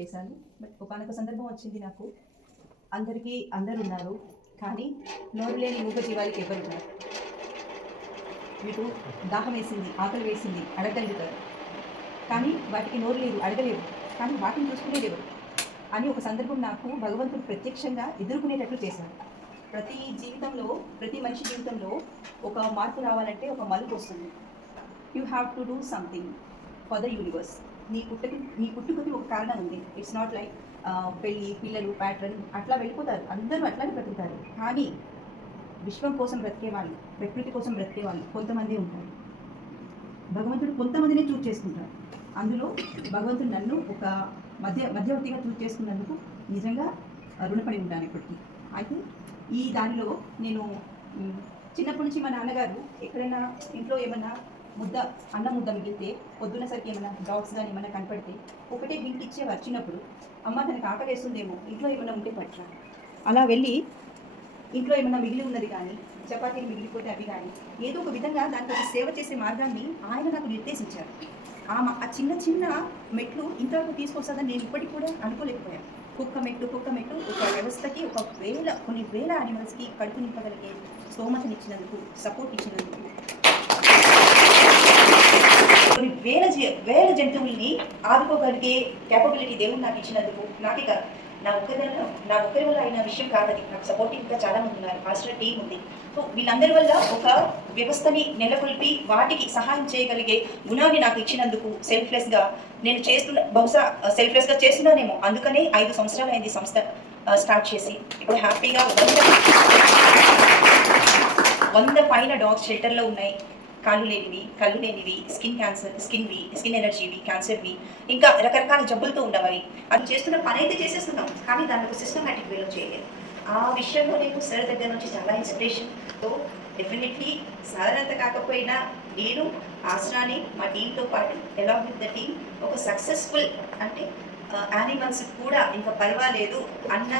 చేశాను. బట్ ఒకనొక సందర్భం వచ్చింది నాకు. అందరికీ అందరు ఉన్నారు కానీ నోరు లేని మూగ జీవాలకి ఎవరు మీకు దాహం వేసింది ఆకలి వేసింది అడగలుగుతారు కానీ వాటికి నోరు లేదు అడగలేవు కానీ వాటిని చూసుకునేది అని ఒక సందర్భం నాకు భగవంతుడు ప్రత్యక్షంగా ఎదుర్కొనేటట్లు చేశాడు. ప్రతి జీవితంలో ప్రతి మనిషి జీవితంలో ఒక మార్పు రావాలంటే ఒక మలుపు వస్తుంది. You have to do something for the universe నీ పుట్టకి నీ పుట్టుకకి ఒక కారణం ఉంది. ఇట్స్ నాట్ లైక్ పెళ్ళి పిల్లలు ప్యాటర్న్ అట్లా వెళ్ళిపోతారు. అందరూ అట్లానే బ్రతుకుతారు. కానీ విశ్వం కోసం బ్రతికే వాళ్ళు ప్రకృతి కోసం బ్రతికే వాళ్ళు కొంతమంది ఉంటారు. భగవంతుడు కొంతమందినే చూజ్ చేసుకుంటారు అందులో భగవంతుడు నన్ను ఒక మధ్య మధ్యవర్తిగా చూజ్ చేసుకున్నందుకు నిజంగా రుణపడి ఉంటాను ఇప్పటికీ. అయితే ఈ దానిలో నేను చిన్నప్పటి నుంచి మా నాన్నగారు ఎక్కడైనా ఇంట్లో ఏమన్నా ముద్ద అన్నం ముద్ద మిగిలితే పొద్దున్న సరికి ఏమైనా డాగ్స్ కానీ ఏమైనా కనపడితే ఒకటే డ్రింక్ ఇచ్చేవారు చిన్నప్పుడు అమ్మ తనకి ఆకలి వేస్తుందేమో ఇంట్లో ఏమైనా ఉంటే పట్ల అలా వెళ్ళి ఇంట్లో ఏమైనా మిగిలి ఉన్నది కానీ చపాతీలు మిగిలిపోతే అవి కానీ ఏదో ఒక విధంగా దానికి ఒక సేవ చేసే మార్గాన్ని ఆయన నాకు నిర్దేశించారు. ఆమె ఆ చిన్న చిన్న మెట్లు ఇంతవరకు తీసుకొస్తుందని నేను ఇప్పటికి కూడా అనుకోలేకపోయాను. కుక్క మెట్టు కుక్క మెట్టు ఒక వ్యవస్థకి ఒక వేల కొన్ని వేల యానిమల్స్కి కడుపు నింపగలిగే స్తోమతనిచ్చినందుకు సపోర్ట్ ఇచ్చినందుకు. వేల జంతువుల్ని ఆదుకోగలిగే కేపబిలిటీ దేవుడు నాకు ఇచ్చినందుకు నాకే కాదు. నా ఒక్కరి నా ఒక్కరి వల్ల అయిన విషయం కాదది. నాకు సపోర్టింగ్గా చాలా మంది ఉన్నారు. హాస్టల్ టీం ఉంది. సో వీళ్ళందరి వల్ల ఒక వ్యవస్థని నెలకొల్పి వాటికి సహాయం చేయగలిగే గుణాన్ని నాకు ఇచ్చినందుకు సెల్ఫ్లెస్గా నేను చేస్తున్న బహుశా సెల్ఫ్లెస్గా చేస్తున్నానేమో. అందుకనే ఐదు సంవత్సరాలు అయింది సంస్థ స్టార్ట్ చేసి. ఇప్పుడు హ్యాపీగా వంద వంద పైన డాగ్స్ షెల్టర్లో ఉన్నాయి. కాళ్ళు లేనివి కళ్ళు లేనివి స్కిన్ క్యాన్సర్ స్కిన్వి స్కిన్ ఎనర్జీవి క్యాన్సర్వి ఇంకా రకరకాల జబ్బులతో ఉండవవి. అది చేస్తున్న పని అయితే చేసేస్తున్నాం కానీ దాన్ని ఒక సిస్టమేటిక్ వేలో చేయలేదు. ఆ విషయంలో నేను సార్ దగ్గర నుంచి చాలా ఇన్స్పిరేషన్తో డెఫినెట్లీ సార్ అంత కాకపోయినా నేను ఆశ్రాని మా టీంతో పాటు అలాంగ్ విత్ ద టీం ఒక సక్సెస్ఫుల్ అంటే యానిమల్స్ కూడా ఇంకా పర్వాలేదు అన్న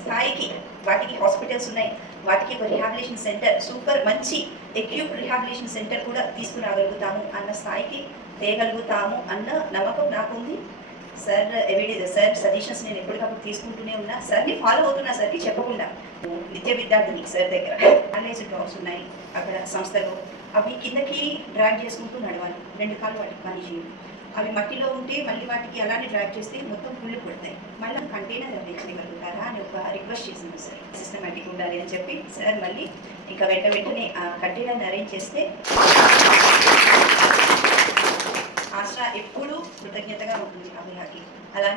స్థాయికి వాటికి హాస్పిటల్స్ ఉన్నాయి. వాటికి ఒక రిహాబిలేషన్ సెంటర్ సూపర్ మంచి ఎక్యూప్ రిహాబిలేషన్ సెంటర్ కూడా తీసుకురాగలుగుతాము అన్న స్థాయికి తేయగలుగుతాము అన్న నమ్మకం నాకుంది. సార్ ఎవిడి సార్ సజెషన్స్ నేను ఎప్పటికప్పుడు తీసుకుంటూనే ఉన్నా. సార్ని ఫాలో అవుతున్నా సార్కి చెప్పకుండా. నిత్య విద్యార్థిని సార్ దగ్గర. కాలేజ్ డ్రాప్స్ ఉన్నాయి. అక్కడ సంస్థలో. అవి కిందకి డ్రాగ్ చేసుకుంటూ నడవాలి. రెండు కాలు వాటికి పని చేయాలి అవి మట్టిలో ఉంటే మళ్ళీ వాటికి అలానే డ్రైవ్ చేస్తే మొత్తం పుళ్ళు పడతాయి. మళ్ళీ కంటైనర్ అందించగలుగుతారా అని ఒక రిక్వెస్ట్ చేసింది సార్. సిస్టమేటిక్ ఉండాలి అని చెప్పి సార్ మళ్ళీ ఇంకా వెంట వెంటనే ఆ కంటైనర్ అరేంజ్ చేస్తే ఆశ ఎప్పుడూ కృతజ్ఞతగా ఉంటుంది అభిలాకి అలా